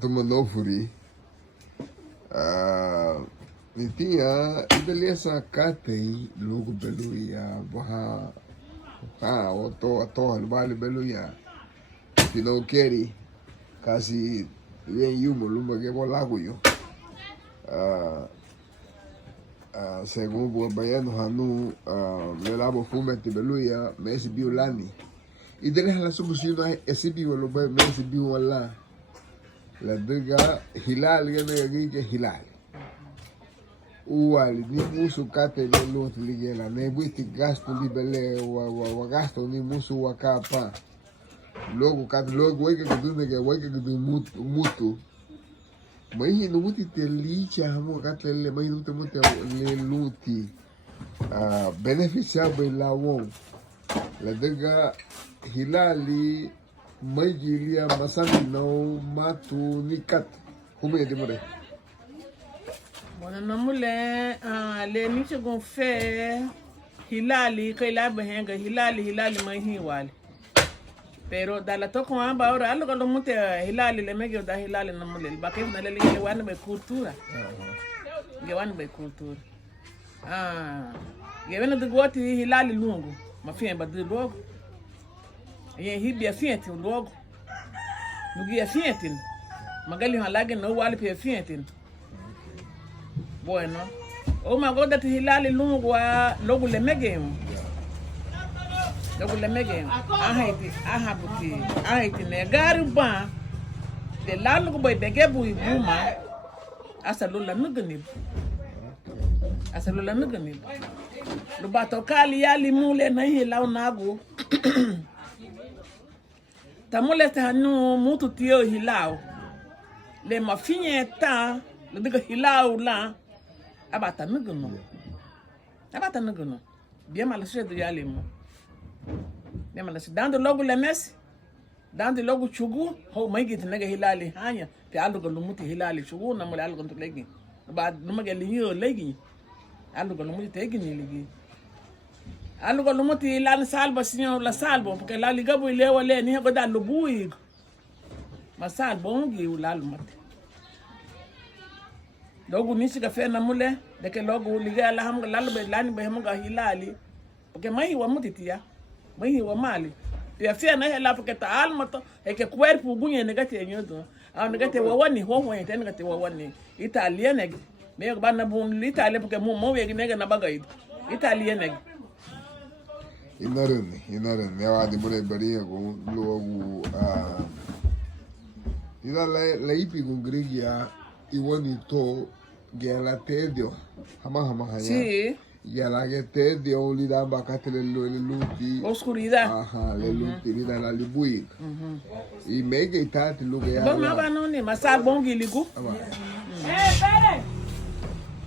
tuma no furi. Nitinha, ele essa catei, logo beluia, barra, o to, vale beluia. Se não quer, casi vem yumo, luma que vou lago yo. Segundo o baiano hanu, me lavo fume te beluia, me esse biolani. E dele ela solução esse biolo, me esse biola. La diga hilal gane que hilal. Uali ni musu kate le lot ligela ne buiti gasto di bele wa gasto ni musu wakapa. Logo kat logo weke que tu mutu. Mai no muti te licha hamo kate le mai no te muti le luti. Beneficiar la won. La diga hilali mai gilia masami no matu nikat. Como é de more? Bona na mulher, le mi chegon fe hilali kai la behenga hilali mai hiwali. Pero dala to ko amba ora algo lo mute hilali le mege da hilali na mulher. Ba ke na le wan be cultura. Ge wan be cultura. Ge vena de goti hilali lungo. Ma fien ba de logo. Ye hibia fienti logo. Nugi fienti. Magali halage no wali pe fienti. Bueno, o magoda te hilali lungu wa logu le megem. Logu le megem. Ahaiti ne gari ba. De la logu boy begebu ibuma. Asalula nugani. Lu bato kali yali mule na hilau nagu. Tamule te hanu mutu tio hilau. Le mafinye ta, le diga hilau la. Abata nuguno. Bien mal se do yalimo. Bien mal se dando logo lemes. Dando logo chugu, ho mai git nega hilali hanya. Te algo lumuti hilali chugu na mole algo legi. Ba numa geli yo legi. Algo lumuti tegi ni legi. Algo lumuti hilali salvo signor la salvo porque la liga bu lewa le ni go dallo buig. Ma salvo ngi ulal mate. Logo nisi ka fe na mule de que logo liga la ham la be lani be ham ga hilali porque mai wa mutitia mai wa mali pe fe na hela porque ta alma to e que cuerpo gunye negate nyodo a negate wa wani ho ho ente negate wa wani italienne me ba na bun l'italie porque mo we nega na bagay italienne inaran me wa di mule bari ko logo ila la ipi con gregia i wani to gela tedio hama haya sí gela que tedio lida bakate le luti oscuridad le luti lida la libui y mega itati lo que ba ma ba no ni masal bongi ligu pere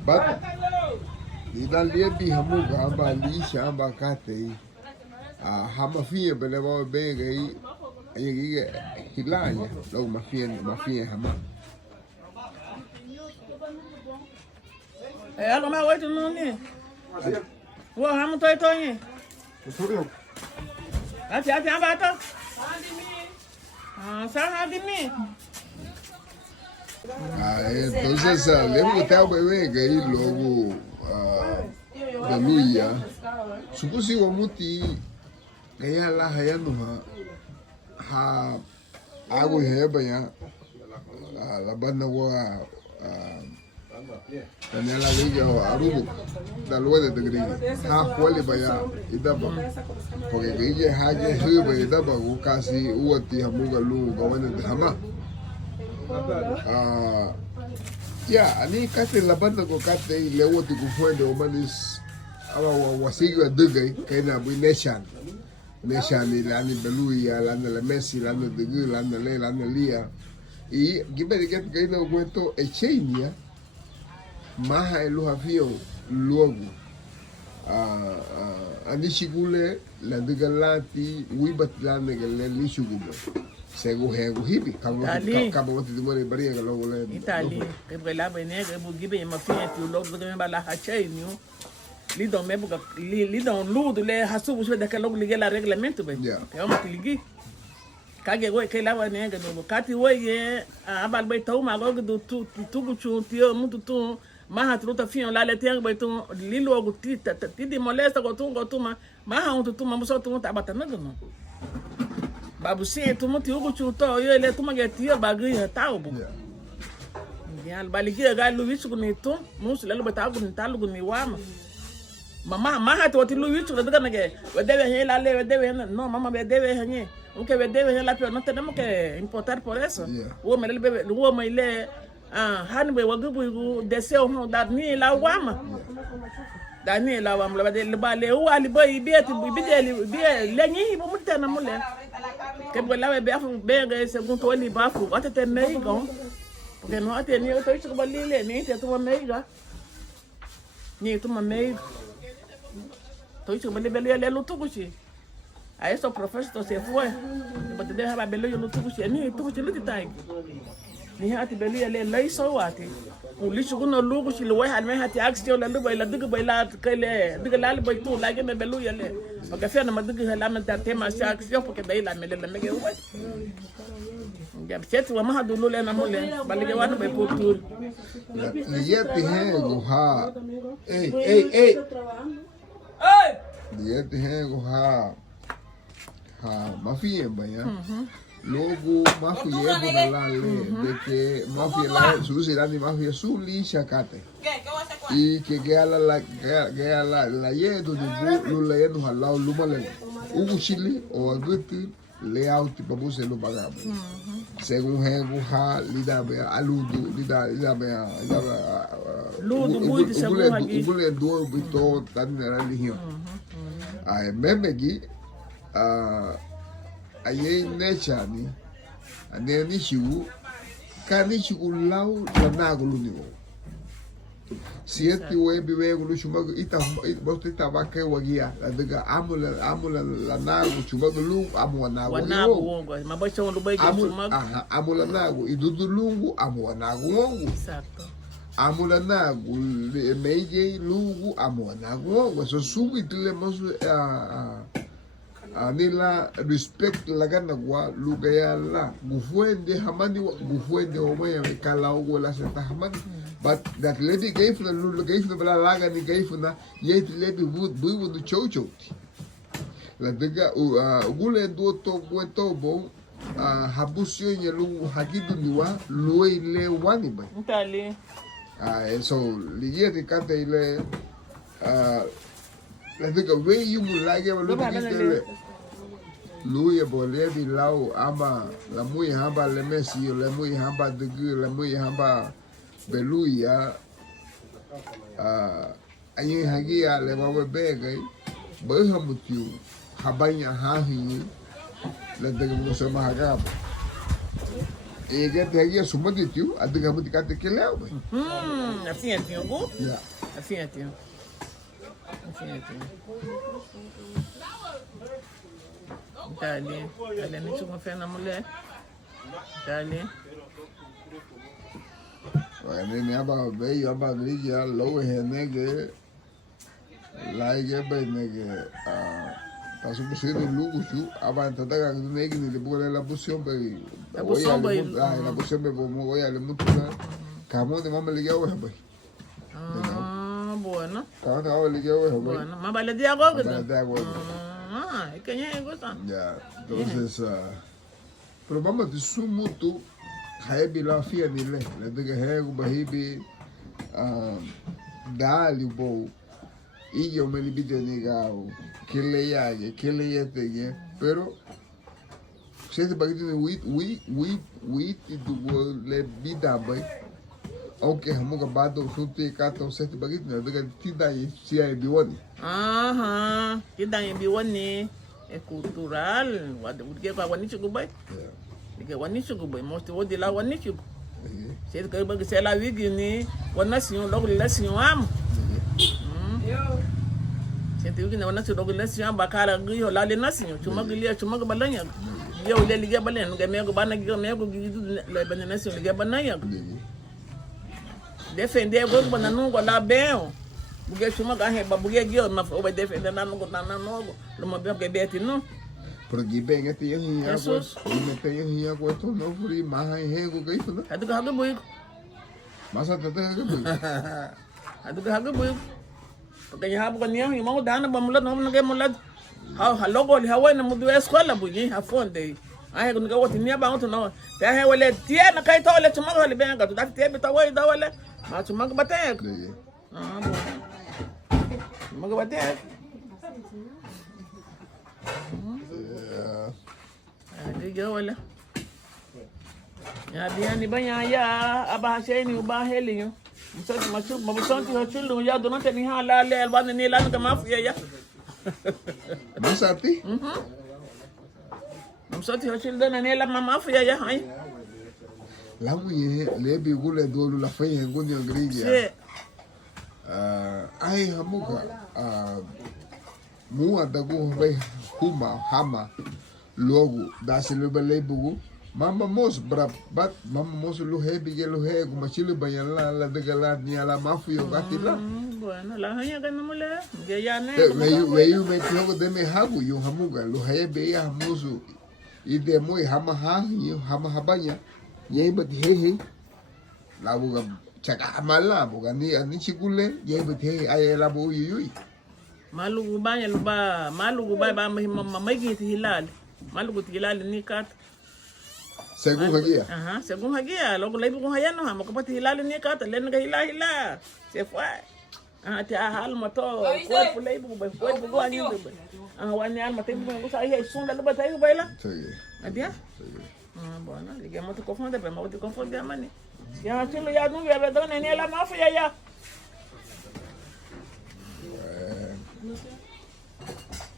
ba lida liebi hamu gamba lisha bakate hama fie bele ba bege ay hilanya lo mafie hama. Algo más vuelto no ni. Wo hamu toy toy. Ati ambato. Sana di mi. Entonces lembro que o bebê que aí logo da luia. Suposi o muti kaya la hayano ha água reba ya la banda wa Daniela liga arugo da lua de grega ha kwali baya idaba porque grega haje heba idaba o kasi uati hamuga lu gawana de hama ani kate la banda ko kate lewoti ku fuende o manis awa wasiga dugai kaina bu nation ilani beluia lana la messi lana de lana le lana lia e gibere get kaina o guento e cheinia maha elu hafio logo ani shigule la digalati wibat lana gele li shugule segu hegu hibi kabo wote di mone bari ga logo le Italie ke bela bene ke bu gibe ma fienti logo de ba la hachainio li don me buga li don ludo le hasu bu de ke logo li la reglamento be e o ma ligi kage we ke lava nega no kati we ye abal bai tau ma go do tu chu tio mutu tu ma tu ta fio la le tiang bai tu lilo go ti di molesta go tu ma ha tu ma so tu ta bata naga no babu se tu mutu go chu to yo le tu ma ge tio bagri ta obo ya baligi ga lu wisu ni tu musu le bata go ni talu go ni wama mama ha to ti lu wisu daga nage we debe he la le we debe no mama be debe he o que debe la pero no tenemos que importar por eso o me le bebe o me le han be wagu deseo no dar ni la wama da ni la wama la de ba le o ali boy bieti bi le ni bo mutana mule que bo la be afu be ga segundo ali ba fu ate te meigo porque no ate ni o to icho ba le ni te to meiga ni to meiga to icho ba le lu to buchi a eso profesor se fue pero te deja belo yo no tuvo si ni tuvo si luti tai ni hati belo le lai so wati uli shugo no lugo si lo ha me hati aksi la lu la diga la kale diga la ba tu la ge me belo le porque fe na madiga la me ta tema si aksi porque dai la me le me ge wa ya setu wa ma do le na mole balige wa no be potur ni yeti hego ha ei ni yeti hego ha mafia baya logo mafia bonalale de que mafia la suceda ni mafia suli shakate y que la yedo de lu la yedo halao lumale ugu chili o aguti layout babu se lo bagabo según hego ha lida be aludu lida be ludu buiti según hagi ugule do bito tan religion ai memegi aye necha ni ane ni shiu kani shiu lau la nagu luniwo siete we biwe gulu shumago ita bosto ita bake wagia la daga amula la nagu shumago lu amu nagu wongo mabacho ndo bai shumago amula nagu idudu lungu amu nagu wongo exacto amula nagu meije lungu amu nagu wongo so sugu itile masu anila respect lagana gua lugaya la gufuende hamani gufuende omaya kala ogo la seta hamani but that lady gave the lulu gave the bla laga ni gave na yet lady would we would chocho la diga gule do to kwento bo habusio nye lu hakidu niwa luwe ile wani ba ntali so liyeti kante ile la diga we you mulage ba lu kitele luya bolevi lau ama la muy hamba le messi la muy hamba de la muy hamba beluya ayi hagia le bawe bege bo hamutiu habanya hahi la de mo se mahaga e ge te hagia sumaditiu adiga mutikate keleo assim assim go ya assim assim Dale, não tinha fé na mulher. Dale. Ni aba be aba liga lowe henege laige be nege pasu pusini lugu chu aba tataga nege ni bole la posición be la posición be mo voy a le mutuna kamo de mama liga we be bueno kamo liga we be bueno ma vale dia go que ya entonces pero vamos de su mutu haibi la fia ni le diga hego bahibi dali bo y yo me libide negao que le yete pero se te bagito de we tu le vida bay aunque hamuga bado sunte kato se te bagito ne diga tida si ai biwani tida ai biwani é cultural porque kwa wani chugubay que wani chugubay most wodi la wani chug c'est que ba c'est la vie ni wana sion logo la sion am c'est que ni wana sion logo la sion ba kala giyo la le nasion chuma gilia chuma ga balanya yo le liga balen ga me go bana ga me go gidu la bana nasion liga bananya defender go bana no go la bem buge chuma ga he ba buge giyo ma o ba defender na no go na no lo mo be beti no Porque bem este yang hiya ko. Jesus. Ini te yang hiya ko to no furi maha hego kay to na. Haga buik. Masa tete ka boy. Haga buik. Pagkanya habo kanya yung mga dana ba mulad no nagay mulad. Ha logo li hawa na mudu eskwela buji ha fonde. Ai kun gawa tinia ba ngoto no. Te ha wala tie na kay to le tuma ko le ben ga to dak tie bita wai da wala. Ma tuma ga batek. Ah bo. Tuma ga batek. Adi ga wala. Ya dia ni banyak ya abah saya ni ubah heli yo. Masuk hochulu ya donate ni hala le alban ni lan ka mafia ya. Masa ti? Masuk hochulu dan ni lan mafia ya ai. Lamu ye lebi gule dolu la fanya ngoni ngrigia. Si. Ai hamuka mu adagu vai hama logo da silba lebu mama mos brab bat mama mos lu hebi ge lu he kuma chilu bayan la degala ni ala mafio gatila Bueno la hanya kan mula ge ya ne veyu me tiogo de me hagu yo hamuga lu hebi ya hamusu ide moi hama ha yo hama habanya ye bat he la buga chaka amala buga ni ani chikule ye bat he ay la bu yui malugu banya luba malugu ba mai gi hilal malugu hilal ni kat según hagia según hagia logo lebi ko hayano ha makapati hilal ni kat len ga hilal se fue te hal mato ko lebi ko ani wani al mato ko sa ay sun la ba tayo baila adia bueno le llamo tu confunde pero me te confunde mani ya chulo ya no ya be don ni la mafia ya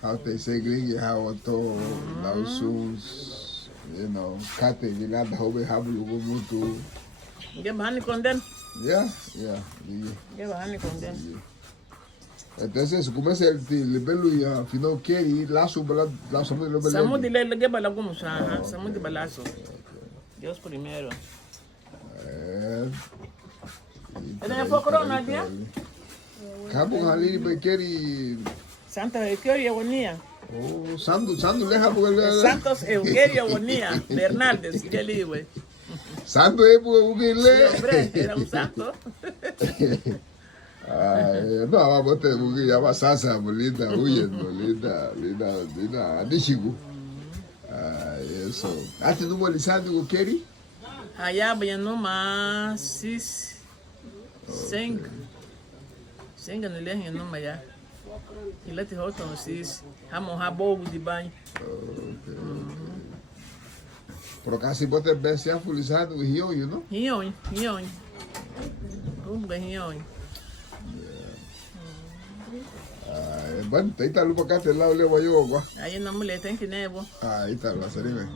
how they say gringi how to lausus you know kate vilada hobe hablu mutu ge bahani konden yeah ge bahani konden entonces como es el libelo ya fino keri lasu muy lo bele samudi le ge bala como sa samudi balaso Dios primero Ada apa corona dia? Kamu halini bekeri Santa Eugeria Bonilla. Oh, Santo leja porque Santos Eugeria Bonilla Bernaldez, qué libre. Santo es porque Hombre, era un santo. No, vamos a porque ya va sasa, bolita, huyendo, linda, anishigu. Eso. ¿Hasta no molestando con Kerry? Allá no más 5 no le no más ya. E lá te rotam sis, hamo rabo de banho. Por acaso se bota bem se afulizado o rio, não? Rio. Rio. Bueno, aí tá lupa cá, te lá o levo eu agora. Aí na mulher tem que nevo. Aí tá lá, seria.